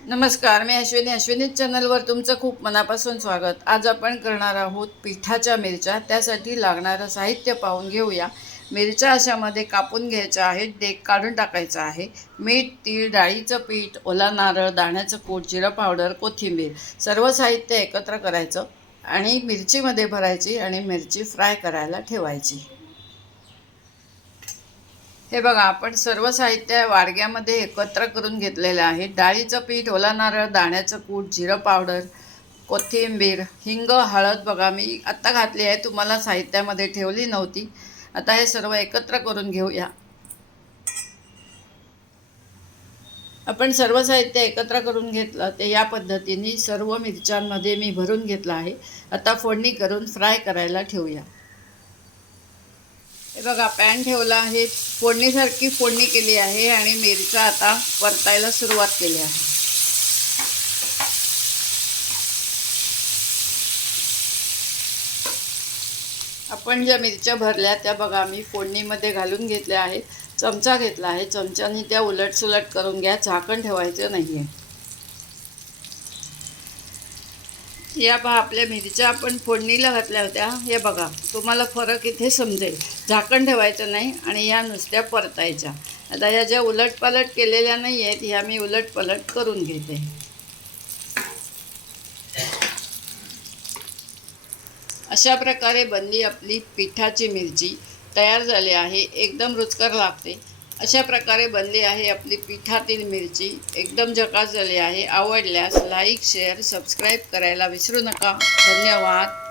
नमस्कार, मी अश्विनी चॅनलवर तुमचं खूप मनापासून स्वागत। आज आपण करणार आहोत पिठाच्या मिरच्या। त्यासाठी लागणारं साहित्य पाहून घेऊया। मिरच्या अशामध्ये कापून घ्यायच्या आहेत, देठ काढून टाकायचं आहे। मीठ, तीळ, डाळीचं पीठ, ओला नारळ, दाण्याचं कूट, जिरं पावडर, कोथिंबीर सर्व साहित्य एकत्र करायचं आणि मिरचीमध्ये भरायची आणि मिरची फ्राय करायला ठेवायची। हे बघा, आपण सर्व साहित्य वाडग्यामध्ये एकत्र करून घेतलेले आहे। डाळीचं पीठ, ओला नारळ, दाण्याचं कूट, जिरं पावडर, कोथिंबीर, हिंग, हळद बघा मी आत्ता घातली आहे, तुम्हाला साहित्यामध्ये ठेवली नव्हती। आता हे सर्व एकत्र करून घेऊया। आपण सर्व साहित्य एकत्र करून घेतलं ते या पद्धतीने सर्व मिरच्यांमध्ये मी भरून घेतलं आहे। आता फोडणी करून फ्राय करायला ठेवूया। हे बघा, पॅन ठेवला आहे, फोडणीसारखी फोडणी केली आहे आणि मिरच्या आता परतायला सुरुवात केली आहे। आपण ज्या मिरच्या भरल्या त्या बघा मी फोडणीमध्ये घालून घेतल्या आहेत। चमचा घेतला आहे, चमच्याने त्या उलटसुलट करून घ्या, झाकण ठेवायचं नाही आहे। या पहा, आपल्या मिरच्या आपण फोडणीला घातल्या होत्या, हे बघा तुम्हाला फरक इथे समजेल। झाकण ठेवायचं नाही आणि या नुसत्या परतायच्या। आता या ज्या उलटपालट केलेल्या नाही आहेत ह्या मी उलटपालट करून घेते। अशा प्रकारे बनली आपली पिठाची मिरची, तयार झाली आहे। एकदम रुचकर लागते। अशा प्रकारे बनली आहे आपली पिठातील मिरची, एकदम झकास झाली आहे। आवडल्यास लाईक, शेअर, सबस्क्राईब करायला विसरू नका। धन्यवाद।